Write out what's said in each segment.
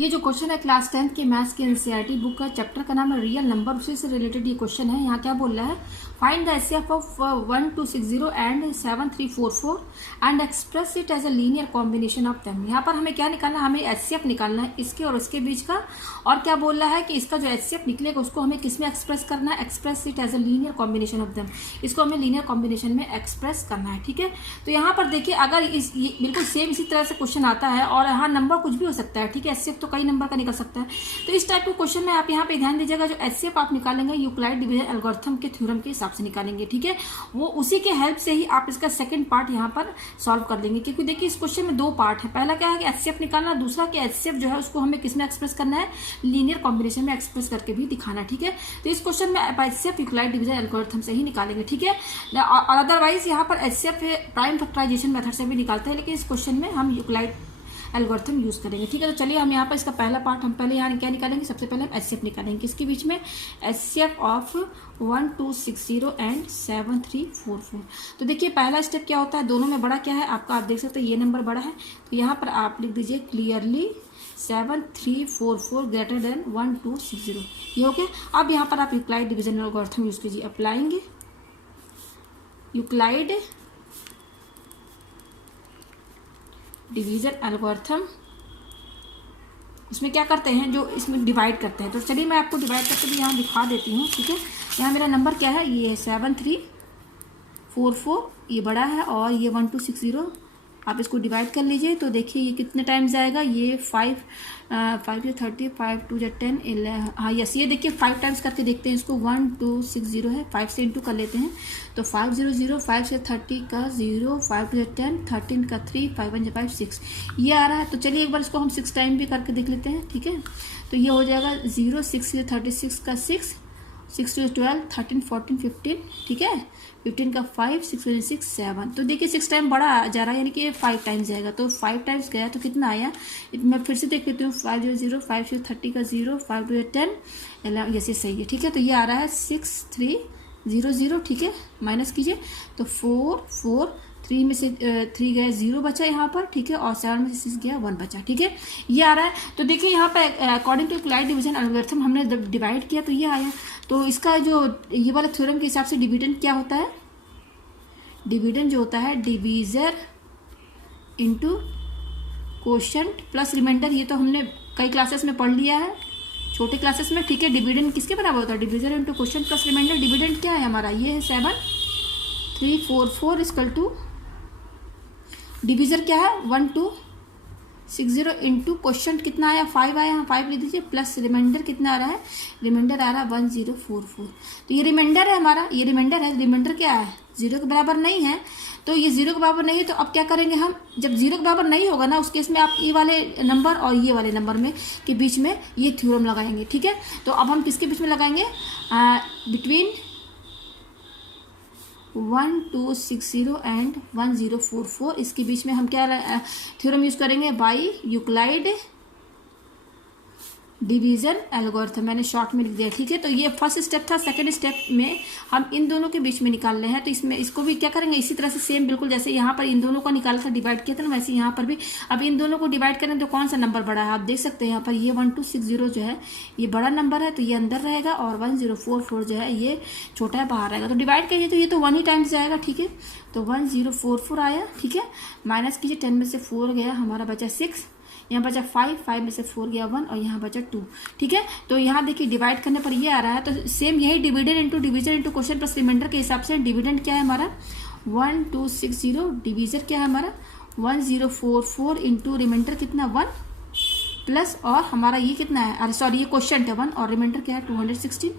ये जो क्वेश्चन है क्लास 10th के मैथ्स के एनसीईआरटी बुक का चैप्टर का नाम है रियल नंबर, उसी से रिलेटेड ये क्वेश्चन है। यहाँ क्या बोल रहा है, find the HCF of 1260 and 7344 and express it as a linear combination of them. यहाँ पर हमें क्या निकालना है, हमें एचसीएफ निकालना है इसके और इसके बीच का। और क्या बोल रहा है कि इसका जो एचसीएफ निकलेगा उसको हमें किस में एक्सप्रेस करना है, express it as a linear combination of them. इसको हमें लीनियर कॉम्बिनेशन में एक्सप्रेस करना है, ठीक है। तो यहाँ पर देखिए, अगर ये बिल्कुल सेम इसी तरह से क्वेश्चन आता है और यहाँ नंबर कुछ भी हो सकता है, ठीक है। एचसीएफ तो कई नंबर का निकल सकता है। तो इस टाइप के क्वेश्चन में आप यहाँ पे ध्यान दीजिएगा, जो एचसीएफ आप निकालेंगे यूक्लाइड डिवीजन एल्गोरिथम के थ्योरम के हिसाब से निकालेंगे, ठीक है। वो उसी के हेल्प से ही आप इसका सेकंड पार्ट यहाँ पर सॉल्व कर लेंगे, क्योंकि देखिए इस क्वेश्चन में दो पार्ट है। पहला क्या है कि एचसीएफ निकालना, दूसरा कि एचसीएफ जो है उसको हमें किसमें एक्सप्रेस करना है, लीनियर कॉम्बिनेशन में एक्सप्रेस करके भी दिखाना, ठीक है। तो इस क्वेश्चन में आप एचसीएफ यूक्लाइड डिवीजन एल्गोरिथम से ही निकालेंगे, ठीक है। और अदरवाइज यहाँ पर एचसीएफ प्राइम फैक्टराइजेशन मेथड से भी निकालते हैं, लेकिन इस क्वेश्चन में हम यूक्लाइड एल्गोरिथम यूज करेंगे, ठीक है। तो चलिए हम यहाँ पर इसका पहला पार्ट हम पहले यहाँ क्या निकालेंगे, सबसे पहले हम एचसीएफ निकालेंगे किसके बीच में, एचसीएफ ऑफ 1260 एंड 7344। तो देखिए पहला स्टेप क्या होता है, दोनों में बड़ा क्या है आपका, आप देख सकते हैं ये नंबर बड़ा है, तो यहाँ पर आप लिख दीजिए क्लियरली 7344 ग्रेटर देन 1260, ये हो गया। अब यहाँ पर आप यूक्लाइड डिवीजन एल्गोरिथम यूज कीजिए, अप्लाइंग यूक्लाइड डिवीजन एल्गोरिथम। उसमें क्या करते हैं, जो इसमें डिवाइड करते हैं। तो चलिए मैं आपको डिवाइड करके भी यहाँ दिखा देती हूँ, ठीक है। यहाँ मेरा नंबर क्या है, ये है 7344, ये बड़ा है, और ये 1260। आप इसको डिवाइड कर लीजिए तो देखिए ये कितने टाइम्स जाएगा, ये 5 5 30, 5 2 10 11, हाँ यस, ये देखिए 5 टाइम्स करके देखते हैं इसको। 1260 है, 5 से इंटू कर लेते हैं तो 500, 5 से 30 का 0, 5 2 10, 13 का 3, 5 1 5 6, ये आ रहा है। तो चलिए एक बार इसको हम 6 टाइम भी करके देख लेते हैं, ठीक है। तो ये हो जाएगा 0, 6 से 36 का 6, 6 2 12, 13 14 15, ठीक है। 15 का 5, 6 6 7। तो देखिए 6 टाइम बड़ा जा रहा है, यानी कि 5 टाइम्स जाएगा। तो 5 टाइम्स गया तो कितना आया, मैं फिर से देख लेती हूँ। 5 0, 5 से 30 का 0, 5 2 10 11, ये सही है, ठीक है। तो ये आ रहा है 6 3 0 0, ठीक है। माइनस कीजिए तो 4 4, 3 में से 3 गया 0 बचा यहाँ पर, ठीक है। और 7 में से 6 गया 1 बचा, ठीक है। ये आ रहा है। तो देखिए यहाँ पे according to Euclid division algorithm हमने डिवाइड किया तो ये आया। तो इसका जो ये वाला थ्योरम के हिसाब से डिविडेंड क्या होता है, डिविडेंड जो होता है divisor into quotient plus remainder. ये तो हमने कई क्लासेस में पढ़ लिया है, छोटे क्लासेस में, ठीक है। डिविडेंड किसके बराबर होता है, divisor into quotient plus remainder. Dividend क्या है हमारा, ये है 7344 इक्वल टू डिवीजर क्या है 1260 इंटू क्वेश्चन कितना आया 5 आया, 5 ले दीजिए, प्लस रिमाइंडर कितना आ रहा है, रिमाइंडर आ रहा है 1044। तो ये रिमाइंडर है हमारा, ये रिमाइंडर है। रिमाइंडर क्या है, 0 के बराबर नहीं है। तो ये 0 के बराबर नहीं है, तो अब क्या करेंगे हम, जब 0 के बराबर नहीं होगा ना उस केस में आप ये वाले नंबर और ये वाले नंबर में के बीच में ये थ्योरम लगाएंगे, ठीक है। तो अब हम किसके बीच में लगाएंगे, बिटवीन 1260 एंड 1044, इसके बीच में हम क्या थ्योरम यूज करेंगे, बाय यूक्लाइड डिवीजन एल्गोरिथम। मैंने शॉर्ट में लिख दिया, ठीक है। तो ये फर्स्ट स्टेप था। सेकंड स्टेप में हम इन दोनों के बीच में निकाल रहे हैं, तो इसमें इसको भी क्या करेंगे, इसी तरह से सेम बिल्कुल जैसे यहाँ पर इन दोनों को निकाला था, डिवाइड किया था ना, वैसे यहाँ पर भी अब इन दोनों को डिवाइड करें तो कौन सा नंबर बड़ा है, आप देख सकते हैं यहाँ पर ये 1260 जो है ये बड़ा नंबर है, तो ये अंदर रहेगा, और 1044 जो है ये छोटा है, बाहर रहेगा। तो डिवाइड करिए तो ये तो 1 ही टाइम्स जाएगा, ठीक है। तो 1044 आया, ठीक है। माइनस कीजिए, 10 में से 4 गया, हमारा बचा 6, यहाँ बचा 5, 5 में से 4 गया 1, और यहाँ बचा 2, ठीक है। तो यहाँ देखिए डिवाइड करने पर ये आ रहा है। तो सेम यही dividend into divisor into question plus remainder के हिसाब से डिविडेंड क्या है हमारा 1260, डिवीजर क्या है हमारा 1044 इंटू रिमाइंडर कितना 1 प्लस, और हमारा ये कितना है, अरे सॉरी ये क्वेश्चन है 1, और रिमाइंडर क्या है 216।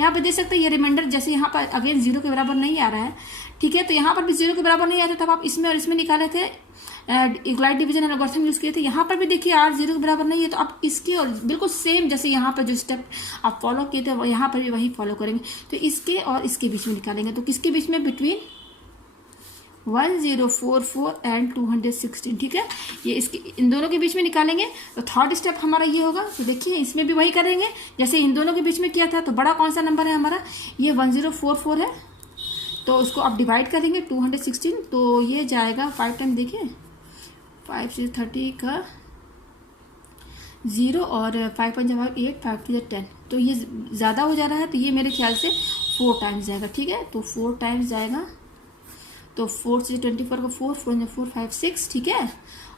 यहाँ पे देख सकते हैं ये रिमाइंडर जैसे यहाँ पर अगेन 0 के बराबर नहीं आ रहा है, ठीक है। तो यहाँ पर भी 0 के बराबर नहीं आता, तब आप इसमें और इसमें निकाले थे, यूक्लाइड डिवीजन एल्गोरिथम यूज किए थे। यहाँ पर भी देखिए r 0 के बराबर नहीं है, तो आप इसके और बिल्कुल सेम जैसे यहाँ पर जो स्टेप आप फॉलो किए थे यहाँ पर भी वही फॉलो करेंगे। तो इसके और इसके बीच में निकालेंगे, तो किसके बीच में, बिटवीन 1044 एंड 216, ठीक है। ये इसके इन दोनों के बीच में निकालेंगे। तो थर्ड स्टेप हमारा ये होगा। तो देखिए इसमें भी वही करेंगे जैसे इन दोनों के बीच में किया था। तो बड़ा कौन सा नंबर है हमारा, ये 1044 है, तो उसको आप डिवाइड करेंगे 216, तो ये जाएगा 5 टाइम, देखिए 5 से 30 का 0 और 5 5 8, 5 2 10, तो ये ज़्यादा हो जा रहा है, तो ये मेरे ख्याल से 4 टाइम्स जाएगा। ठीक है, तो 4 टाइम्स जाएगा, तो 4 से 24 का 4, 4 4 5 6, ठीक है,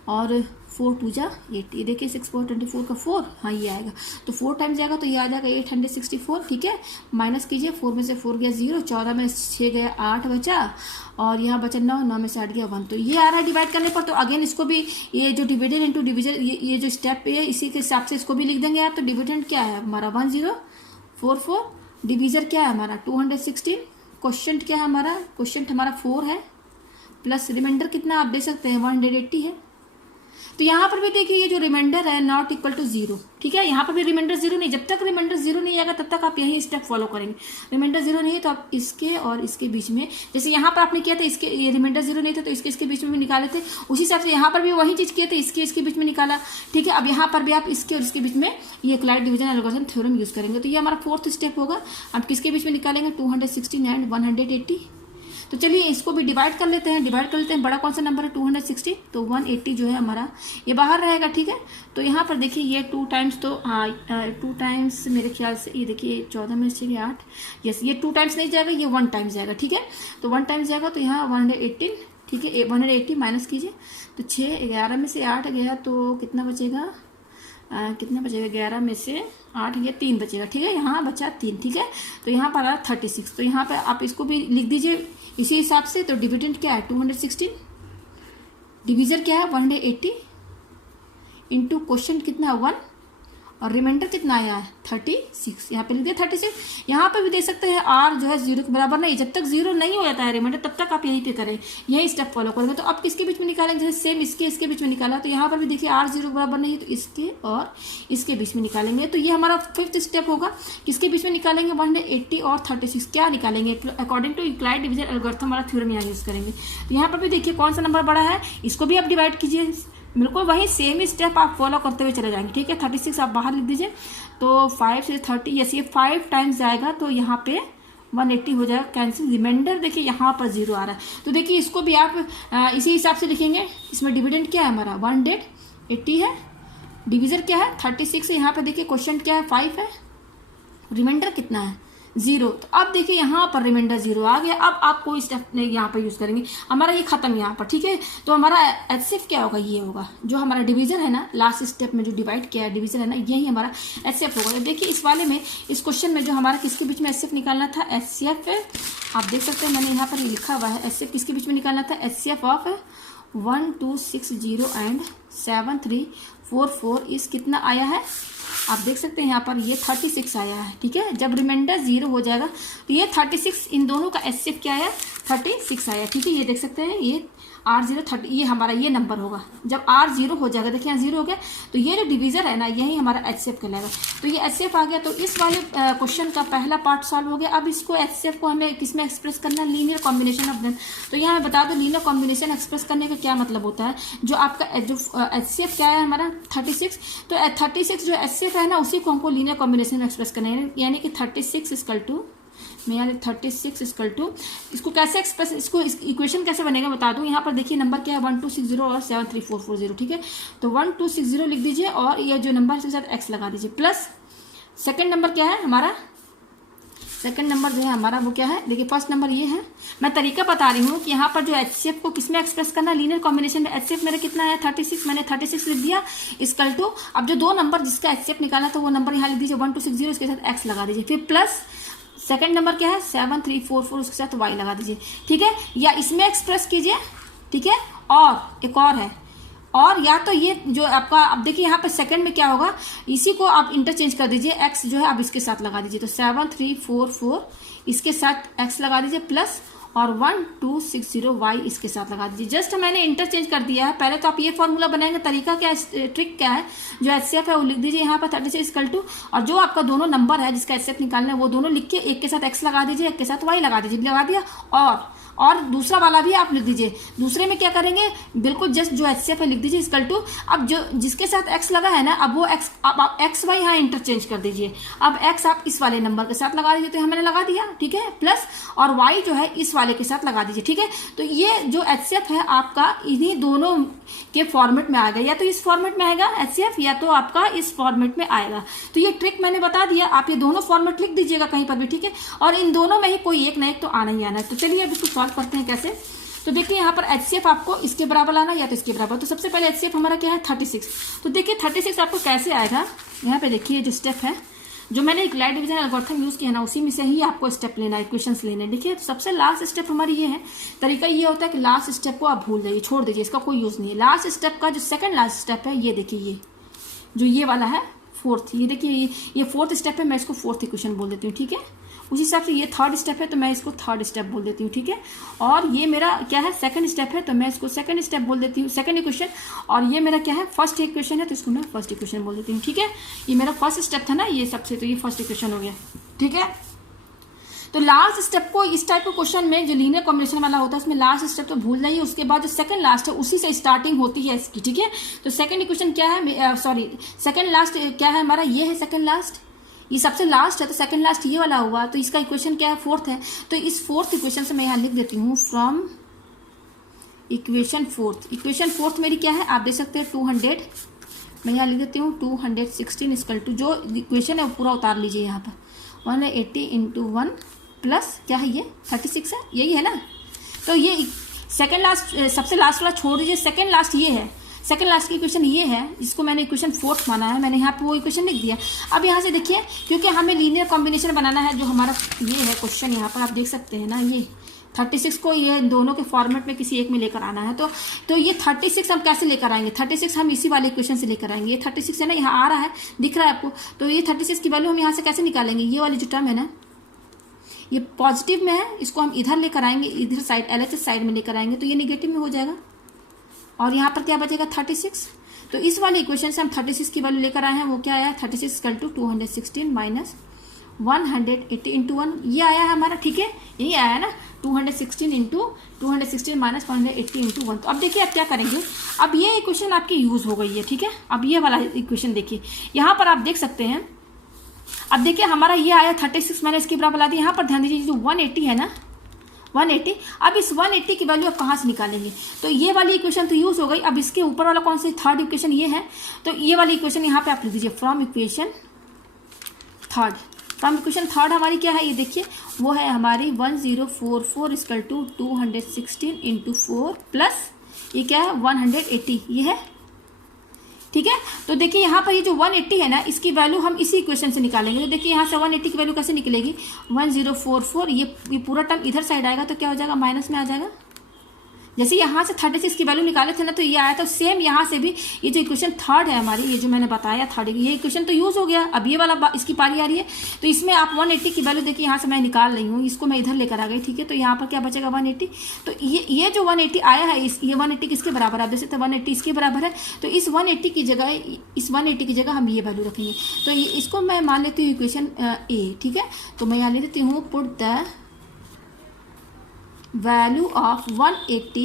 और 4 2 जा 8, ये देखिए 6 4 24 का 4, हाँ ये आएगा, तो 4 टाइम्स जाएगा, तो ये आ जाएगा 864। ठीक है, माइनस कीजिए, 4 में से 4 गया 0, 14 में 6 गया 8 बचा, और यहाँ बचा 9, 9 में से 8 गया 1, तो ये आ रहा है डिवाइड करने पर। तो अगेन इसको भी, ये जो डिविडेंड इंटू डिविजन, ये जो स्टेप है इसी के हिसाब से इसको भी लिख देंगे आप। तो डिविडेंड क्या है हमारा 1044, डिविजर क्या है हमारा 216, क्वेश्चन क्या है हमारा, क्वेश्चन हमारा 4 है, प्लस रिमाइंडर कितना आप दे सकते हैं 180 है। तो यहाँ पर भी देखिए ये जो रिमाइंडर है नॉट इक्वल टू 0, ठीक है, यहाँ पर भी रिमाइंडर 0 नहीं, जब तक रिमाइंडर 0 नहीं आएगा तब तक आप यही स्टेप फॉलो करेंगे। रिमाइंडर 0 नहीं है तो आप इसके और इसके बीच में, जैसे यहाँ पर आपने किया था, इसके ये रिमाइंडर 0 नहीं था तो इसके बीच में भी निकाले थे, उसी हिसाब से यहाँ पर भी वही चीज किए थे, इसके बीच में निकाला। ठीक है, अब यहाँ पर भी आप इसके और इसके बीच में ये Clyde division algorithm theorem use करेंगे। तो ये हमारा 4th स्टेप होगा। अब किसके बीच में निकालेंगे 216 एंड 180। तो चलिए इसको भी डिवाइड कर लेते हैं, बड़ा कौन सा नंबर है 260, तो 180 जो है हमारा ये बाहर रहेगा। ठीक है, तो यहाँ पर देखिए ये 2 टाइम्स, तो हाँ 2 टाइम्स मेरे ख्याल से, ये देखिए 14 में से 8, यस ये 2 टाइम्स नहीं जाएगा, ये 1 टाइम्स जाएगा। ठीक है, तो 1 टाइम्स जाएगा, तो यहाँ 118, ठीक है 180 माइनस कीजिए, तो 6, 11 में से 8 गया तो कितना बचेगा, 11 में से 8 ये 3 बचेगा। ठीक है, यहाँ बचा 3। ठीक है, तो यहाँ पर आ 36, तो यहाँ पे आप इसको भी लिख दीजिए इसी हिसाब से। तो डिविडेंड क्या है 216, डिविजर क्या है 180, इंटू क्वेश्चन कितना है 1, और रिमाइंडर कितना आया है 36, यहाँ पे लिख दिया 36। यहाँ पे भी दे सकते हैं r जो है 0 के बराबर नहीं, जब तक 0 नहीं हो जाता है रिमाइंडर तब तक आप यहीं पे करें, यही स्टेप फॉलो करेंगे। तो अब किसके बीच में निकालेंगे, जैसे सेम इसके बीच में निकाला, तो यहाँ पर भी देखिए r 0 के बराबर नहीं है, तो इसके और इसके बीच में निकालेंगे। तो ये हमारा 5th स्टेप होगा। किसके बीच में निकालेंगे 180 और 36, क्या निकालेंगे according to Euclid division algorithm वाला थ्योरम यहाँ यूज करेंगे। तो यहाँ पर भी देखिए कौन सा नंबर बड़ा है, इसको भी आप डिवाइड कीजिए, बिल्कुल वही सेम स्टेप आप फॉलो करते हुए चले जाएंगे। ठीक है, 36 आप बाहर लिख दीजिए, तो 5 से 30, यस ये 5 टाइम्स जाएगा, तो यहाँ पे 180 हो जाएगा कैंसिल। रिमाइंडर देखिए यहाँ पर 0 आ रहा है, तो देखिए इसको भी आप इसी हिसाब से लिखेंगे। इसमें डिविडेंड क्या है हमारा 180 है, डिविजर क्या है 36 है, यहाँ पे देखिए क्वेश्चन क्या है 5 है, रिमाइंडर कितना है 0। तो अब देखिए यहाँ पर रिमाइंडर 0 आ गया। अब आप कोई स्टेप नहीं यहाँ पर यूज करेंगे, हमारा ये खत्म यहाँ पर। ठीक है, तो हमारा एचसीएफ क्या होगा, ये होगा जो हमारा डिवीजन है ना, लास्ट स्टेप में जो डिवाइड किया है डिवीजन है ना, यही हमारा एचसीएफ होगा। देखिए इस वाले में, इस क्वेश्चन में जो हमारा किसके बीच में एचसीएफ निकालना था, एचसीएफ आप देख सकते हैं मैंने यहाँ पर लिखा हुआ है, एचसीएफ किसके बीच में निकालना था, एचसीएफ ऑफ 1260 एंड 7344 इस कितना आया है, आप देख सकते हैं यहाँ पर ये 36 आया है। ठीक है, जब रिमाइंडर 0 हो जाएगा तो ये 36, इन दोनों का एचसीएफ क्या आया 36 आया। ठीक है, ये देख सकते हैं ये R0 30, ये हमारा ये नंबर होगा। जब R0 हो जाएगा, देखिए यहाँ 0 हो गया, तो ये जो डिवीजर है ना, यही हमारा एचसीएफ कहलाएगा। तो ये एचसीएफ आ गया, तो इस वाले क्वेश्चन का पहला पार्ट सॉल्व हो गया। अब इसको एचसीएफ को हमें किसमें एक्सप्रेस करना है, लीनियर कॉम्बिनेशन ऑफ देम। तो यहाँ मैं बता दूं लीनियर कॉम्बिनेशन एक्सप्रेस करने का क्या मतलब होता है। जो आपका जो एचसीएफ क्या है हमारा 36, तो 36 जो एचसीएफ है ना, उसी को हमको लीनियर कॉम्बिनेशन में एक्सप्रेस करना है, यानी कि 36 इक्वल टू, मैं यहाँ 36 इक्वल टू, इसको कैसे एक्सप्रेस, इसको इक्वेशन कैसे बनेगा बता दूं। यहाँ पर देखिए नंबर क्या है 1260 और 73440। ठीक है, तो 1260 लिख दीजिए और ये जो नंबर है इसके साथ एक्स लगा दीजिए, प्लस सेकंड नंबर क्या है हमारा, सेकंड नंबर जो है हमारा वो क्या है, देखिए फर्स्ट नंबर ये है। मैं तरीका बता रही हूँ कि यहाँ पर जो एचसीएफ को किसमें एक्सप्रेस करना है, लीनियर कॉम्बिनेशन में। एचसीएफ मेरा कितना है 36, मैंने 36 लिख दिया इक्वल टू, अब जो दो नंबर जिसका एचसीएफ निकाला था वो नंबर यहाँ लिख दीजिए 1260, इसके साथ एक्स लगा दीजिए, फिर प्लस सेकंड नंबर क्या है 7344, उसके साथ वाई लगा दीजिए। ठीक है, या इसमें एक्सप्रेस कीजिए। ठीक है, और एक और है, और या तो ये जो आपका, अब देखिए यहाँ पे सेकंड में क्या होगा, इसी को आप इंटरचेंज कर दीजिए, एक्स जो है आप इसके साथ लगा दीजिए, तो 7344 इसके साथ एक्स लगा दीजिए, प्लस और 1260 वाई इसके साथ लगा दीजिए। जस्ट मैंने इंटरचेंज कर दिया है। पहले तो आप ये फॉर्मूला बनाएंगे, तरीका क्या है, ट्रिक क्या है, जो एचसीएफ है वो लिख दीजिए यहाँ पर 36 इक्वल टू, और जो आपका दोनों नंबर है जिसका एचसीएफ निकालना है वो दोनों लिख के एक के साथ एक्स लगा दीजिए, एक के साथ वाई लगा दीजिए, लगा दिया। और और दूसरा वाला भी आप लिख दीजिए। दूसरे में क्या करेंगे, बिल्कुल जस्ट जो HCF है लिख दीजिए इक्वल टू, अब जो जिसके साथ x लगा है ना, अब वो x, अब आप x y यहाँ इंटरचेंज कर दीजिए। अब x आप इस वाले नंबर के साथ लगा दीजिए, तो मैंने लगा दिया, ठीक है, प्लस, और y जो है इस वाले के साथ लगा दीजिए, ठीक है। तो ये जो HCF है आपका इन्हीं दोनों के फॉर्मेट में आएगा, या तो इस फॉर्मेट में आएगा HCF, या तो आपका इस फॉर्मेट में आएगा। तो ये ट्रिक मैंने बता दिया, आप ये दोनों फॉर्मेट लिख दीजिएगा कहीं पर भी, ठीक है, और इन दोनों में ही कोई एक ना एक तो आना ही आना है। तो चलिए अब इसको सॉल्व करते हैं कैसे। तो देखिए यहाँ पर HCF आपको इसके बराबर लाना या तो इसके बराबर। तो सबसे पहले HCF हमारा क्या है 36। तो देखिए 36 आपको कैसे आएगा, यहाँ पे देखिए जो स्टेप है, जो मैंने एक लाइट डिवीजन एल्गोरिथम यूज किया ना, उसी में से ही आपको स्टेप लेना है, इक्वेशंस लेने हैं। देखिए सबसे लास्ट स्टेप हमारी ये है, तरीका ये होता है कि लास्ट स्टेप को आप भूल जाइए, छोड़ दीजिए, इसका कोई यूज नहीं है। लास्ट स्टेप का जो सेकंड लास्ट स्टेप है, ये देखिए, ये जो ये वाला है फोर्थ, ये देखिए ये फोर्थ स्टेप है, मैं इसको फोर्थ इक्वेशन बोल देती हूँ, ठीक है। उसी हिसाब से ये थर्ड स्टेप है, तो मैं इसको थर्ड स्टेप बोल देती हूँ, ठीक है। और ये मेरा क्या है सेकंड स्टेप है, तो मैं इसको सेकंड स्टेप बोल देती हूँ, सेकंड इक्वेशन। और ये मेरा क्या है फर्स्ट इक्वेशन है, तो इसको मैं फर्स्ट इक्वेशन बोल देती हूँ, ठीक है। ये मेरा फर्स्ट स्टेप था ना ये सबसे, तो ये फर्स्ट इक्वेशन हो गया, ठीक है। तो लास्ट स्टेप को इस टाइप के क्वेश्चन में जो लीनियर कॉम्बिनेशन वाला होता है उसमें लास्ट स्टेप तो भूल जाइए, उसके बाद जो सेकंड लास्ट है उसी से स्टार्टिंग होती है इसकी, ठीक है। तो सेकंड इक्वेशन क्या है, सॉरी सेकंड लास्ट क्या है हमारा, ये है सेकंड लास्ट, ये सबसे लास्ट है, तो सेकंड लास्ट ये वाला हुआ, तो इसका इक्वेशन क्या है फोर्थ है। तो इस फोर्थ इक्वेशन से मैं यहाँ लिख देती हूँ from equation fourth. Equation fourth मेरी क्या है आप देख सकते हैं 200, मैं यहाँ लिख देती हूँ 216 इक्वल टू, जो इक्वेशन है वो पूरा उतार लीजिए यहाँ पर, 180 इंटू 1 प्लस क्या है ये 36 है, यही है ना। तो ये सेकंड लास्ट, सबसे लास्ट वाला छोड़ दीजिए, सेकंड लास्ट ये है, सेकंड लास्ट की इक्वेशन ये है, इसको मैंने इक्वेशन फोर्थ माना है, मैंने यहाँ पे वो इक्वेशन लिख दिया। अब यहाँ से देखिए, क्योंकि हमें लीनियर कॉम्बिनेशन बनाना है, जो हमारा ये है क्वेश्चन, यहाँ पर आप देख सकते हैं ना, ये 36 को ये दोनों के फॉर्मेट में किसी एक में लेकर आना है। तो ये 36 हम कैसे लेकर आएंगे, 36 हम इसी वाले इक्वेशन से लेकर आएंगे। ये 36 है ना, यहाँ आ रहा है, दिख रहा है आपको। तो ये 36 की वैल्यू हम यहाँ से कैसे निकालेंगे, ये वाली जो टर्म है ना, ये पॉजिटिव में है, इसको हम इधर लेकर आएंगे, इधर साइड LHS साइड में लेकर आएंगे, तो ये निगेटिव में हो जाएगा। और यहाँ पर क्या बचेगा 36। तो इस वाले इक्वेशन से हम 36 की वैल्यू लेकर आए हैं, वो क्या आया 36 इक्वल टू 216 माइनस 180 इंटू 1, ये आया है हमारा, ठीक है, यही आया है ना 216 इंटू 216 माइनस 180 इंटू 1। तो अब देखिए आप क्या करेंगे, अब ये इक्वेशन आपकी यूज हो गई है, ठीक है। अब ये वाला इक्वेशन देखिए, यहाँ पर आप देख सकते हैं, अब देखिए हमारा ये आया 36, मैंने इसके बराबर ला दिया। यहाँ पर ध्यान दीजिए जो 180 है ना, 180, अब इस 180 की वैल्यू आप कहाँ से निकालेंगे, तो ये वाली इक्वेशन तो यूज हो गई। अब इसके ऊपर वाला कौन सी थर्ड इक्वेशन ये है, तो ये वाली इक्वेशन यहाँ पे आप लिख दीजिए from equation third. From equation third हमारी क्या है, ये देखिए वो है हमारी 1044 इक्वल टू 216 इंटू 4 प्लस ये क्या है 180, ये है, ठीक है। तो देखिए यहाँ पर ये जो 180 है ना, इसकी वैल्यू हम इसी इक्वेशन से निकालेंगे। तो देखिए यहाँ से 180 की वैल्यू कैसे निकलेगी, 1044, ये पूरा टर्म इधर साइड आएगा, तो क्या हो जाएगा माइनस में आ जाएगा। जैसे यहाँ से 36 की वैल्यू निकाले थे ना, तो ये आया था, सेम यहाँ से भी ये जो इक्वेशन थर्ड है हमारी, ये जो मैंने बताया थर्ड, ये इक्वेशन तो यूज हो गया। अब ये वाला इसकी पारी आ रही है, तो इसमें आप 180 की वैल्यू देखिए यहाँ से मैं निकाल रही हूँ, इसको मैं इधर लेकर आ गई, ठीक है। तो यहाँ पर क्या बचेगा 180। तो ये जो 180 आया है, ये 180 किसके बराबर है, आप देख सकते हैं 180 इसके बराबर है। तो इस 180 की जगह, इस 180 की जगह हम ये वैल्यू रखेंगे। तो इसको मैं मान लेती हूँ इक्वेशन ए, ठीक है। तो मैं यहाँ ले देती हूँ put the value of 180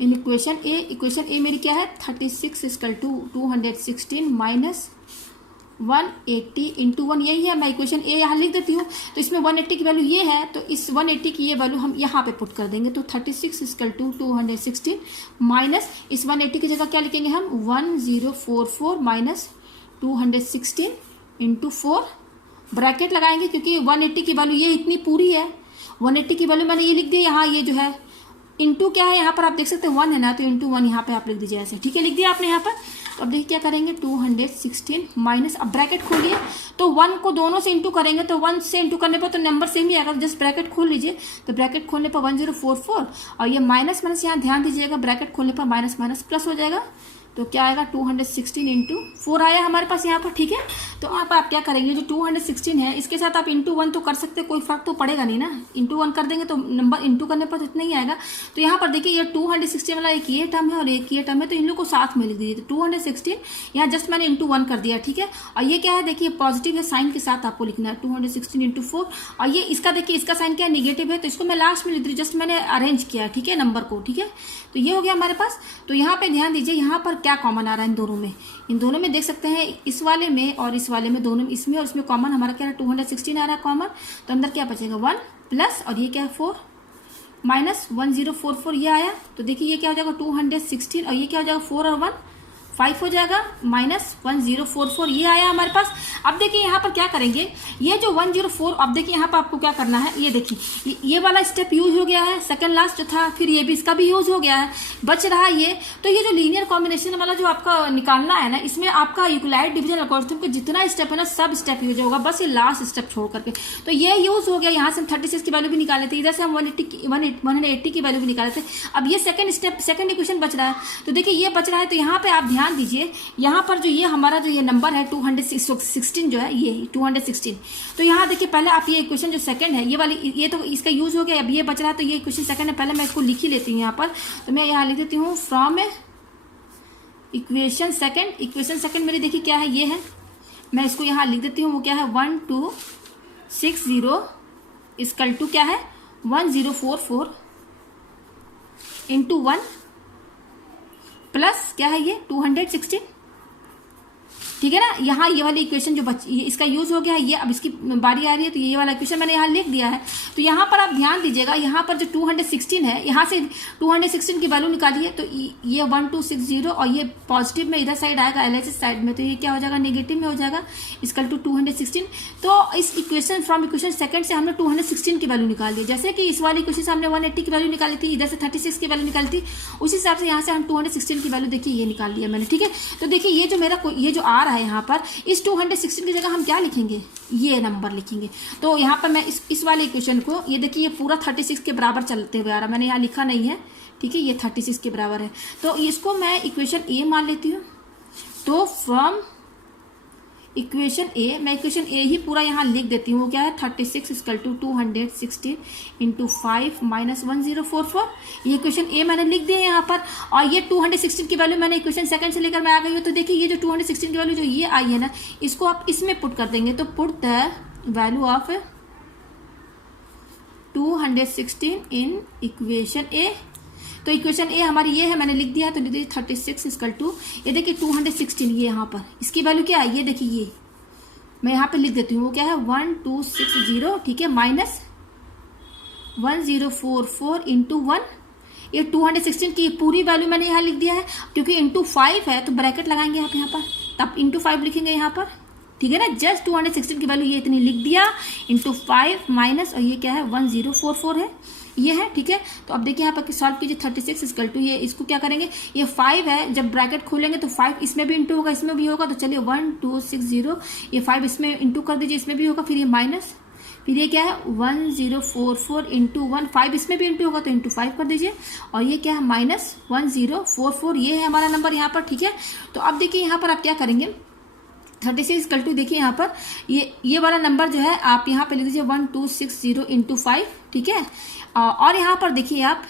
in equation A. Equation A मेरी क्या है 36 इक्वल टू 216 माइनस 180 इंटू 1, यही है। मैं इक्वेशन ए यहाँ लिख देती हूँ। तो इसमें 180 की वैल्यू ये है, तो इस 180 की ये वैल्यू हम यहाँ पे पुट कर देंगे। तो 36 इक्वल टू 216 माइनस इस 180 की जगह क्या लिखेंगे हम 1044 माइनस 216 इंटू 4 ब्रैकेट लगाएंगे, क्योंकि 180 की वैल्यू ये इतनी पूरी है। 180 की वैल्यू मैंने ये लिख दी, यहाँ ये जो है इंटू क्या है, यहाँ पर आप देख सकते हैं 1 है ना, तो इंटू 1 यहाँ पे आप लिख दीजिए ऐसे, ठीक है, लिख दिया आपने यहाँ पर। तो अब देखिए क्या करेंगे 216 माइनस, अब ब्रैकेट खोलिए, तो 1 को दोनों से इंटू करेंगे, तो 1 से इंटू करने पर तो नंबर सेम ही आएगा। जस्ट ब्रैकेट खोल लीजिए, तो ब्रैकेट खोलने पर 1044 और ये माइनस माइनस यहाँ ध्यान दीजिएगा, ब्रैकेट खोलने पर माइनस माइनस प्लस हो जाएगा। तो क्या आएगा 216 इंटू 4 आया हमारे पास यहाँ पर, ठीक है। तो यहाँ पर आप क्या करेंगे, जो 216 है इसके साथ आप इंटू 1 तो कर सकते, कोई फर्क तो पड़ेगा नहीं ना, इंटू 1 कर देंगे तो नंबर इंटू करने पर तो इतना ही आएगा। तो यहाँ पर देखिए ये 216 वाला एक ये टर्म है और एक ये टर्म है, तो इन लोग को साथ में लिख दीजिए। तो 216 यहाँ जस्ट मैंने इंटू 1 कर दिया, ठीक है। और ये क्या है देखिए पॉजिटिव है, साइन के साथ आपको लिखना है 216 इंटू 4। और ये इसका देखिए इसका साइन क्या है, निगेटिव है, तो इसको मैं लास्ट में लिख दी, जस्ट मैंने अरेंज किया, ठीक है, नंबर को, ठीक है। तो ये हो गया हमारे पास। तो यहाँ पे ध्यान दीजिए यहाँ पर क्या कॉमन आ रहा है इन दोनों में देख सकते हैं, इस वाले में और इस वाले में, दोनों इसमें और इसमें कॉमन हमारा क्या है 216 आ रहा है कॉमन। तो अंदर क्या बचेगा 1 प्लस और ये क्या है 4 माइनस 1044 ये आया। तो देखिए ये क्या हो जाएगा 216 और ये क्या हो जाएगा 4 और 1 5 हो जाएगा माइनस 1044 ये आया हमारे पास। अब देखिए यहाँ पर क्या करेंगे, ये जो 104, अब देखिए यहाँ पर आपको क्या करना है, ये देखिए ये वाला स्टेप यूज हो गया है, सेकंड लास्ट जो था, फिर ये भी इसका भी यूज हो गया है, बच रहा है ये। तो ये जो लीनियर कॉम्बिनेशन वाला जो आपका निकालना है ना, इसमें आपका यूक्लिड डिवीजन एल्गोरिथम का जितना स्टेप है ना सब स्टेप यूज होगा, बस ये लास्ट स्टेप छोड़ करके। तो ये यूज हो गया, यहाँ से हम 36 की वैल्यू भी निकाले थे, इधर से हम 180 की वैल्यू भी निकाले थे। अब ये सेकंड स्टेप, सेकंड इक्वेशन बच रहा है, तो देखिए ये बच रहा है। तो यहाँ पे आप ध्यान दीजिए, यहाँ पर जो ये हमारा जो ये नंबर है 216 जो है ये 216, तो यहाँ देखिए पहले आप ये इक्वेशन जो सेकंड है ये वाली, ये तो इसका यूज हो गया, अब ये बच रहा है, तो ये इक्वेशन सेकंड है, पहले मैं इसको लिख ही लेती हूँ यहाँ पर। तो मैं यहाँ लिख देती हूँ फ्रॉम इक्वेशन सेकंड मेरी देखिए क्या है, ये है, मैं इसको यहाँ लिख देती हूँ, वो क्या है 1260 इक्वल टू क्या है 1044 इंटू 1 प्लस क्या है ये 216, ठीक है ना। यहाँ ये वाली इक्वेशन जो इसका यूज हो गया है, ये अब इसकी बारी आ रही है, तो ये वाला इक्वेशन मैंने यहाँ लिख दिया है। तो यहाँ पर आप ध्यान दीजिएगा, यहाँ पर जो 216 है, यहाँ से 216 की वैल्यू निकालिए, तो ये 1260 और ये पॉजिटिव में इधर साइड आएगा LHS साइड में, तो ये क्या हो जाएगा नेगेटिव में हो जाएगा इक्वल टू 216। तो इस इक्वेशन फ्रॉम इक्वेशन सेकंड से हमने 216 की वैल्यू निकाल दी, जैसे कि इस वाली इक्वेशन से हमने 180 की वैल्यू निकाली थी, इधर से 36 की वैल्यू निकाली थी, उसी हिसाब से यहाँ से हम 216 की वैल्यू देखिए ये निकाल लिया मैंने, ठीक है। तो देखिए ये जो मेरा ये जो आ रहा है यहाँ पर, इस 216 की जगह हम क्या लिखेंगे, ये नंबर लिखेंगे। तो यहाँ पर मैं इस वाले इक्वेशन को, ये देखिए ये पूरा 36 के बराबर चलते हुए आ रहा, मैंने यहाँ लिखा नहीं है, ठीक है, ये 36 के बराबर है, तो इसको मैं इक्वेशन ए मान लेती हूँ। तो फ्रॉम इक्वेशन ए, मैं इक्वेशन ए ही पूरा यहाँ लिख देती हूँ, वो क्या है 36 इक्वल टू 216 इंटू 5 माइनस 1044, ये इक्वेशन ए मैंने लिख दिया यहाँ पर। और ये 216 की वैल्यू मैंने इक्वेशन सेकंड से लेकर मैं आ गई हूँ। तो देखिए ये जो 216 की वैल्यू जो ये आई है ना, इसको आप इसमें पुट कर देंगे, तो put the value of 216 in equation A. तो इक्वेशन ए हमारी ये है, मैंने लिख दिया है, तो लिख दीजिए 36 इक्वल टू, ये देखिए 216, ये यहाँ पर इसकी वैल्यू क्या है, ये देखिए ये मैं यहाँ पे लिख देती हूँ, वो क्या है 1260, ठीक है, माइनस 1044 इंटू 1, ये 216 की पूरी वैल्यू मैंने यहाँ लिख दिया है, क्योंकि इंटू 5 है तो ब्रैकेट लगाएंगे आप यहाँ पर, तब इंटू 5 लिखेंगे यहाँ पर, ठीक है ना। जस्ट 216 की वैल्यू ये इतनी लिख दिया, इंटू 5 माइनस, और ये क्या है 1044 है, ये है, ठीक है। तो अब देखिए यहाँ पर सॉल्व कीजिए 36 इक्वल टू, ये इसको क्या करेंगे, ये 5 है, जब ब्रैकेट खोलेंगे तो 5 इसमें भी इंटू होगा, इसमें भी होगा, तो चलिए 1260, ये 5 इसमें इंटू कर दीजिए, इसमें भी होगा, फिर ये माइनस, फिर ये क्या है 1044 इंटू 1, 5 इसमें भी इंटू होगा तो इंटू 5 कर दीजिए, और ये क्या है माइनस 1044, ये है हमारा नंबर यहाँ पर, ठीक है। तो अब देखिए यहाँ पर आप क्या करेंगे, 36 इक्वल टू, देखिए यहाँ पर ये वाला नंबर जो है आप यहाँ पे लिख दीजिए 1260 इंटू 5, ठीक है। और यहाँ पर देखिए आप,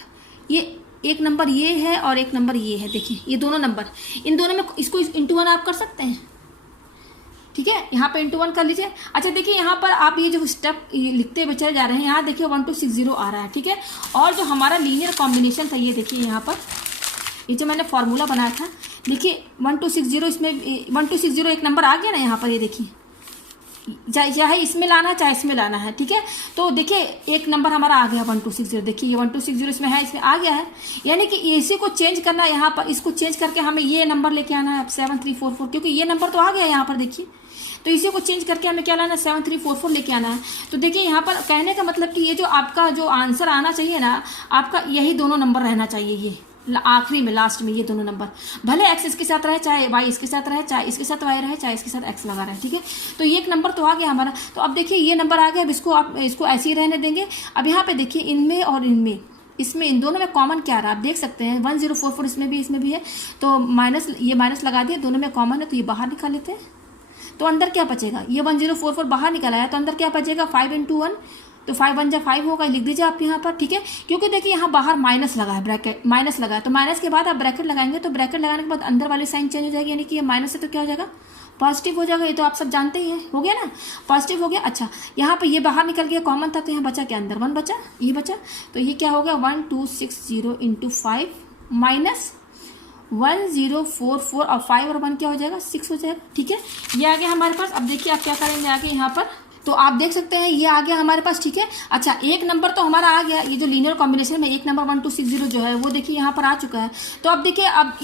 ये एक नंबर ये है और एक नंबर ये है, देखिए ये दोनों नंबर, इन दोनों में इसको इंटू 1 आप कर सकते हैं, ठीक है, यहाँ पे इंटू 1 कर लीजिए। अच्छा देखिए यहाँ पर आप ये जो स्टेप लिखते हुए चले जा रहे हैं, यहाँ देखिए 1260 आ रहा है, ठीक है। और जो हमारा लीनियर कॉम्बिनेशन था, ये देखिए यहाँ पर ये जो मैंने फॉर्मूला बनाया था, देखिए 1260, इसमें 1260 एक नंबर आ गया ना यहाँ पर, ये देखिए चाहे इसमें लाना चाहे इसमें लाना है, ठीक है। तो देखिए एक नंबर हमारा आ गया 1260, देखिए ये 1260 इसमें है, इसमें आ गया है, यानी कि इसी को चेंज करना है यहाँ पर, इसको चेंज करके हमें ये नंबर लेके आना है 7344, क्योंकि ये नंबर तो आ गया यहाँ पर, देखिए तो इसी को चेंज करके हमें क्या लाना है 7344 लेके आना है। तो देखिए यहाँ पर कहने का मतलब कि ये जो आपका जो आंसर आना चाहिए ना, आपका यही दोनों नंबर रहना चाहिए, ये आखिरी में लास्ट में ये दोनों नंबर, भले एक्स इसके साथ रहे, चाहे वाई इसके साथ रहे, चाहे इसके साथ वाई रहे, चाहे इसके साथ एक्स लगा रहे, ठीक है। तो ये एक नंबर तो आ गया हमारा। तो अब देखिए ये नंबर आ गया, अब इसको आप इसको ऐसे ही रहने देंगे। अब यहाँ पे देखिए इनमें और इनमें इसमें इन दोनों में कॉमन क्या रहा आप देख सकते हैं, 1044 इसमें भी है, तो माइनस, ये माइनस लगा दिए, दोनों में कॉमन है तो ये बाहर निकाल लेते हैं। तो अंदर क्या बचेगा, ये 1044 बाहर निकल आया, तो अंदर क्या बचेगा 5 × 1, तो 5 × 1 = 5 होगा, लिख दीजिए आप यहाँ पर, ठीक है। क्योंकि देखिए यहाँ बाहर माइनस लगा है, ब्रैकेट माइनस लगा है, तो माइनस के बाद आप ब्रैकेट लगाएंगे, तो ब्रैकेट लगाने के बाद अंदर वाली साइन चेंज हो जाएगी, यानी कि ये माइनस है तो क्या हो जाएगा, पॉजिटिव हो जाएगा। ये तो आप सब जानते ही हैं, हो गया ना, पॉजिटिव हो गया। अच्छा, यहाँ पे ये बाहर निकल गया, कॉमन था, तो यहाँ बचा क्या, अंदर 1 बचा, ये बचा, तो ये क्या हो गया 1260 × 5 माइनस 1044, और 5 और 1 क्या हो जाएगा 6 हो जाएगा, ठीक है। ये आ गया हमारे पास। अब देखिए आप क्या करेंगे आगे यहाँ पर, तो आप देख सकते हैं ये आ गया हमारे पास, ठीक है। अच्छा, एक नंबर तो हमारा आ गया, ये जो लीनियर कॉम्बिनेशन में एक नंबर 1260 जो है वो देखिए यहाँ पर आ चुका है। तो अब देखिए अब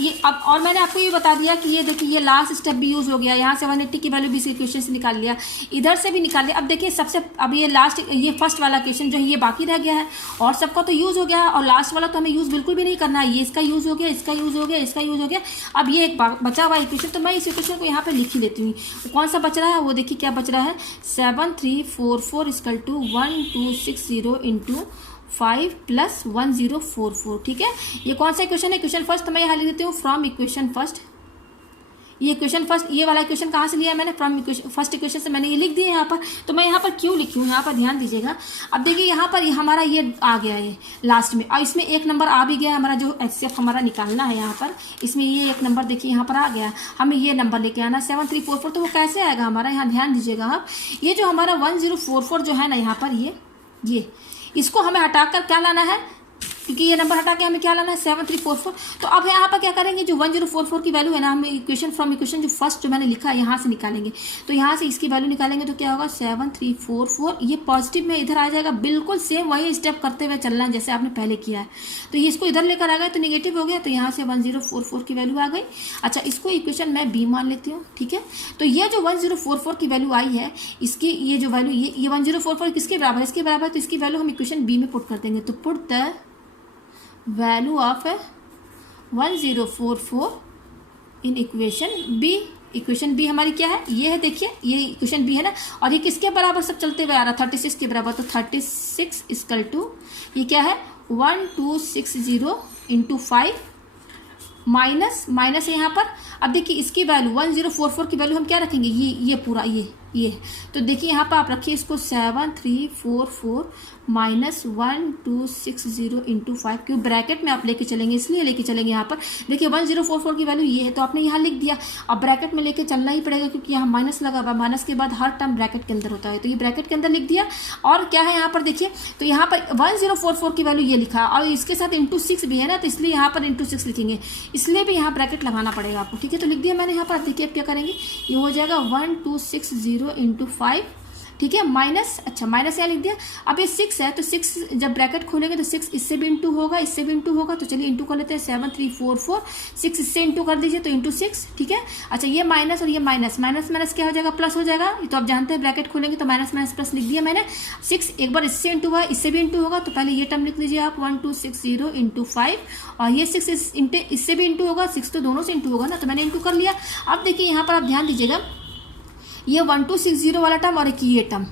और मैंने आपको ये बता दिया कि ये देखिए ये लास्ट स्टेप भी यूज हो गया, यहाँ से 180 की वैल्यू भी इस इक्वेशन से निकाल लिया, इधर से भी निकाल लिया। अब देखिए सबसे, अब ये लास्ट, ये फर्स्ट वाला क्वेश्चन जो है ये बाकी रह गया है, और सबका तो यूज हो गया है, और लास्ट वाला तो हमें यूज बिल्कुल भी नहीं करना है। ये इसका यूज हो गया, इसका यूज हो गया, इसका यूज हो गया। अब ये एक बचा हुआ इक्वेशन, तो मैं इस इक्वेशन को यहाँ पर लिख ही लेती हूँ। कौन सा बच रहा है वो देखिए, क्या बच रहा है, 7344 = 1260 × 5 + 1044, ठीक है। ये कौन सा इक्वेशन है, इक्वेशन फर्स्ट, तो मैं यहाँ लिख देती हूँ फ्रॉम इक्वेशन फर्स्ट। ये इक्वेशन फर्स्ट, ये वाला इक्वेशन कहाँ से लिया है मैंने, फ्रॉम फर्स्ट इक्वेशन से मैंने ये लिख दिया यहाँ पर। तो मैं यहाँ पर क्यों लिखी हूँ, यहाँ पर ध्यान दीजिएगा। अब देखिए यहाँ पर हमारा ये आ गया है लास्ट में, और इसमें एक नंबर आ भी गया हमारा, जो HCF हमारा निकालना है यहाँ पर, इसमें ये एक नंबर देखिए यहाँ पर आ गया, हमें ये नंबर लेके आना 7344। तो वो कैसे आएगा हमारा, यहाँ ध्यान दीजिएगा आप, ये जो हमारा 1044 जो है ना यहाँ पर, ये इसको हमें हटाकर क्या लाना है, क्योंकि ये नंबर हटा के हमें क्या लाना है 7344। तो अब यहाँ पर क्या करेंगे, जो 1044 की वैल्यू है ना, हम इक्वेशन फ्रॉम इक्वेशन जो फर्स्ट जो मैंने लिखा है यहाँ से निकालेंगे। तो यहाँ से इसकी वैल्यू निकालेंगे तो क्या होगा 7344, ये पॉजिटिव में इधर आ जाएगा, बिल्कुल सेम वही स्टेप करते हुए चलना है जैसे आपने पहले किया है। तो ये इसको इधर लेकर आ गए तो निगेटिव हो गया, तो यहाँ से 1044 की वैल्यू आ गई। अच्छा, इसको इक्वेशन मैं B मान लेती हूँ, ठीक है। तो ये जो 1044 की वैल्यू आई है, इसकी ये जो वैल्यू, ये 1044 किसके बराबर है, इसके बराबर है, तो इसकी वैल्यू हम इक्वेशन B में पुट कर देंगे। तो put the value of 1044 in equation B। Equation B हमारी क्या है, ये है, देखिए ये इक्वेशन B है ना, और ये किसके बराबर सब चलते हुए आ रहा, 36 के बराबर। तो 36 = ये क्या है 1260 × 5 माइनस है यहाँ पर। अब देखिए इसकी वैल्यू 1044 की वैल्यू हम क्या रखेंगे, ये पूरा ये। तो देखिए यहाँ पर आप रखिए इसको 7344 माइनस 1260 × 5, क्यों ब्रैकेट में आप लेके चलेंगे, इसलिए लेके चलेंगे। यहाँ पर देखिए 1044 की वैल्यू ये है, तो आपने यहाँ लिख दिया। अब ब्रैकेट में लेके चलना ही पड़ेगा, क्योंकि यहाँ माइनस लगा हुआ, माइनस के बाद हर टर्म ब्रैकेट के अंदर होता है, तो ये ब्रैकेट के अंदर लिख दिया। और क्या है यहाँ पर देखिए, तो यहाँ पर 1044 की वैल्यू ये लिखा, और इसके साथ × 6 भी है ना, तो इसलिए यहाँ पर × 6 लिखेंगे, इसलिए भी यहाँ ब्रैकेट लगाना पड़ेगा आपको, ठीक है। तो लिख दिया मैंने यहाँ पर। देखिए अब क्या करेंगे, ये हो जाएगा 1260 × 5, ठीक है, माइनस, अच्छा माइनस यहाँ लिख दिया। अब ये 6 है, तो 6 जब ब्रैकेट खोलेंगे तो 6 इससे भी इंटू होगा, इससे भी इंटू होगा, तो चलिए इंटू कर लेते हैं 7344, 6 इससे इंटू कर दीजिए तो इंटू 6, ठीक है। अच्छा, ये माइनस और ये माइनस क्या हो जाएगा, प्लस हो जाएगा। तो आप जानते हैं ब्रैकेट खोलेंगे तो माइनस माइनस प्लस लिख दिया मैंने। 6 एक बार इससे इंटू हुआ, इससे भी इंटू होगा, तो पहले ये टर्म लिख लीजिए आप 1260 × 5, और ये 6 इससे भी इंटू होगा, 6 तो दोनों से इंटू होगा ना, तो मैंने इंटू कर लिया। अब देखिए यहाँ पर आप ध्यान दीजिएगा, ये 1260 वाला टर्म और एक ये टर्म,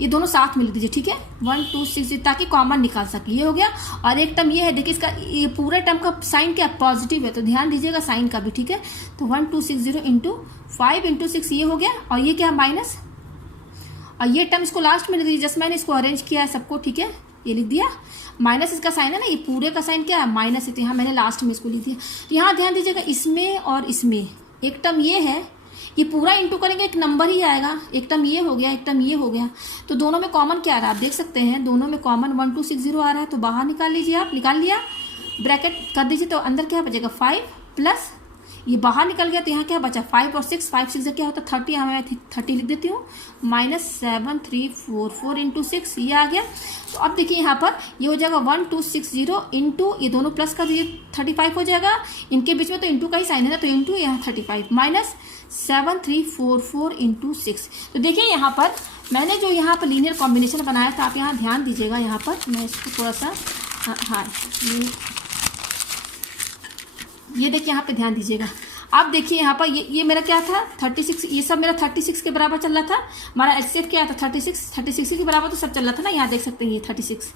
ये दोनों साथ में लिख दीजिए, ठीक है, 1260, ताकि कॉमन निकाल सके, ये हो गया। और एक टर्म ये है, देखिए इसका ये पूरे टर्म का साइन क्या पॉजिटिव है, तो ध्यान दीजिएगा साइन का भी, ठीक है। तो 1260 × 5 × 6 ये हो गया, और ये क्या माइनस, और ये टर्म इसको लास्ट में लिख दीजिए, जैसे मैंने इसको अरेंज किया है सबको, ठीक है, ये लिख दिया। माइनस इसका साइन है ना, ये पूरे का साइन क्या है माइनस है, तो यहाँ मैंने लास्ट में इसको लिख दिया। तो यहाँ ध्यान दीजिएगा, इसमें और इसमें एक टर्म ये है, ये पूरा इंटू करेंगे एक नंबर ही आएगा, एक टर्म ये हो गया, एक टर्म ये हो गया, तो दोनों में कॉमन क्या आ रहा है आप देख सकते हैं, दोनों में कॉमन 1260 आ रहा है, तो बाहर निकाल लीजिए आप, निकाल लिया, ब्रैकेट कर दीजिए, तो अंदर क्या बचेगा 5 प्लस ये बाहर निकल गया, तो यहाँ क्या बचा 5 और 6, 5 6 क्या होता है 30, यहाँ मैं 30 लिख देती हूँ, माइनस 7344 × 6 ये आ गया। तो अब देखिए यहाँ पर ये हो जाएगा 1260 इंटू, ये दोनों प्लस कर दीजिए 35 हो जाएगा, इनके बीच में तो इंटू का ही साइन है ना, तो इंटू यहाँ 35 माइनस 7344 × 6। तो देखिए यहाँ पर मैंने जो यहाँ पर लीनियर कॉम्बिनेशन बनाया था, आप यहाँ ध्यान दीजिएगा, यहाँ पर मैं इसको थोड़ा सा हाँ ये देखिए यहाँ पे ध्यान दीजिएगा। आप देखिए यहाँ पर ये मेरा क्या था 36, ये सब मेरा 36 के बराबर चल रहा था। हमारा एचसीएफ क्या था 36 के बराबर तो सब चल रहा था ना। यहाँ देख सकते हैं ये 36,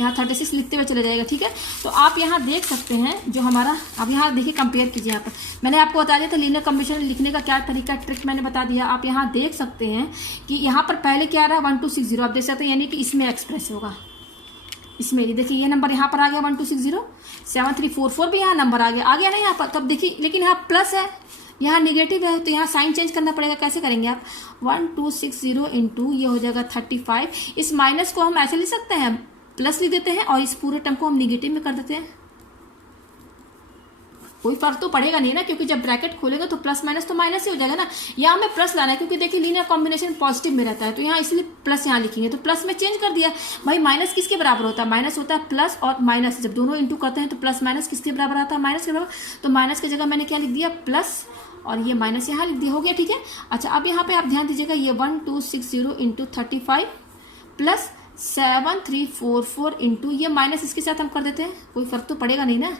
यहाँ 36 लिखते हुए चले जाएगा, ठीक है। तो आप यहाँ देख सकते हैं जो हमारा, अब यहाँ देखिए कंपेयर कीजिए। यहाँ पर मैंने आपको बता दिया था लीनियर कॉम्बिनेशन लिखने का क्या तरीका, ट्रिक मैंने बता दिया। आप यहाँ देख सकते हैं कि यहाँ पर पहले क्या आ रहा है 1260, आप देख सकते हैं, यानी कि इसमें एक्सप्रेस होगा, इसमें ये देखिए ये नंबर यहाँ पर आ गया 1260, 7344 भी यहाँ नंबर आ गया ना यहाँ पर। तब देखिए लेकिन यहाँ प्लस है, यहाँ निगेटिव है, तो यहाँ साइन चेंज करना पड़ेगा। कैसे करेंगे आप, 1260 इंटू ये हो जाएगा 35। इस माइनस को हम ऐसे लिख सकते हैं, प्लस लिख देते हैं और इस पूरे टर्म को हम निगेटिव में कर देते हैं। कोई फर्क तो पड़ेगा नहीं ना, क्योंकि जब ब्रैकेट खोलेगा तो प्लस माइनस तो माइनस ही हो जाएगा ना। यहाँ हमें प्लस लाना है क्योंकि देखिए लीनियर कॉम्बिनेशन पॉजिटिव में रहता है, तो यहाँ इसलिए प्लस यहाँ लिखेंगे, तो प्लस में चेंज कर दिया। भाई माइनस किसके बराबर होता है, माइनस होता है प्लस और माइनस, जब दोनों इंटू करते हैं तो प्लस माइनस किसके बराबर आता है, माइनस के बराबर। तो माइनस की जगह मैंने क्या लिख दिया, प्लस, और ये माइनस यहाँ लिख दिया, हो गया, ठीक है। अच्छा अब यहाँ पे आप ध्यान दीजिएगा, ये 1260 इंटू 35 प्लस 7344 इंटू ये माइनस इसके साथ हम कर देते हैं, कोई फर्क तो पड़ेगा नहीं ना।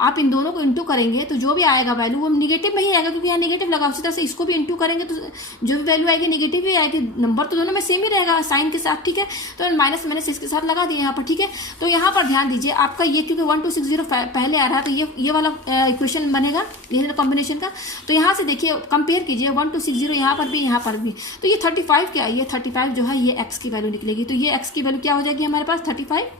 आप इन दोनों को इंटू करेंगे तो जो भी आएगा वैल्यू वो निगेटिव में ही आएगा, क्योंकि यहाँ निगेटिव लगा। उसी तरह से इसको भी इंटू करेंगे तो जो भी वैल्यू आएगी निगेटिव ही आएगी, नंबर तो दोनों में सेम ही रहेगा साइन के साथ, ठीक है। तो माइनस मैंने इसके साथ लगा दिया यहाँ पर, ठीक है। तो यहाँ पर ध्यान दीजिए आपका ये, क्योंकि 1260 पहले आ रहा है तो ये वाला इक्वेशन बनेगा लीनियर कॉम्बिनेशन का। तो यहाँ से देखिए कंपेयर कीजिए 1260 यहाँ पर भी, यहाँ पर भी, तो ये 35 क्या है, ये 35 जो है ये एक्स की वैल्यू निकलेगी। तो ये एक्स की वैल्यू क्या हो जाएगी हमारे पास 35।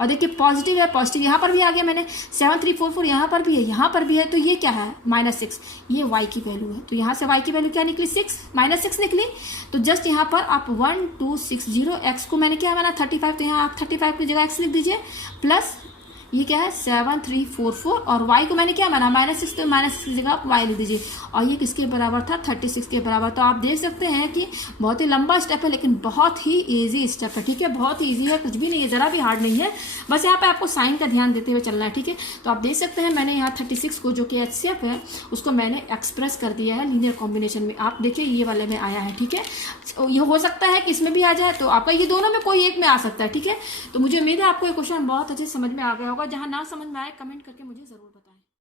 और देखिए पॉजिटिव है, पॉजिटिव यहाँ पर भी आ गया मैंने, 7344 यहाँ पर भी है, यहाँ पर भी है, तो ये क्या है -6, ये y की वैल्यू है। तो यहाँ से y की वैल्यू क्या निकली, -6 निकली। तो जस्ट यहाँ पर आप 1260 x को मैंने क्या माना 35, तो यहाँ आप 35 की जगह x लिख दीजिए, प्लस ये क्या है 7344, और y को मैंने क्या माना -6, तो -6 की जगह आप y लिख दीजिए। और ये किसके बराबर था 36 के बराबर। तो आप देख सकते हैं कि बहुत ही लंबा स्टेप है लेकिन बहुत ही इजी स्टेप है, ठीक है, बहुत ही इजी है, कुछ भी नहीं है, जरा भी हार्ड नहीं है। बस यहाँ पे आपको साइन का ध्यान देते हुए चलना है, ठीक है। तो आप देख सकते हैं मैंने यहाँ 36 को जो कि HCF है उसको मैंने एक्सप्रेस कर दिया है लीनियर कॉम्बिनेशन में। आप देखिए ये वाले में आया है, ठीक है। ये हो सकता है कि इसमें भी आ जाए, तो आपका ये दोनों में कोई एक में आ सकता है, ठीक है। तो मुझे उम्मीद है आपको ये क्वेश्चन बहुत अच्छे समझ में आ गया होगा। जहां ना समझ में आए कमेंट करके मुझे जरूर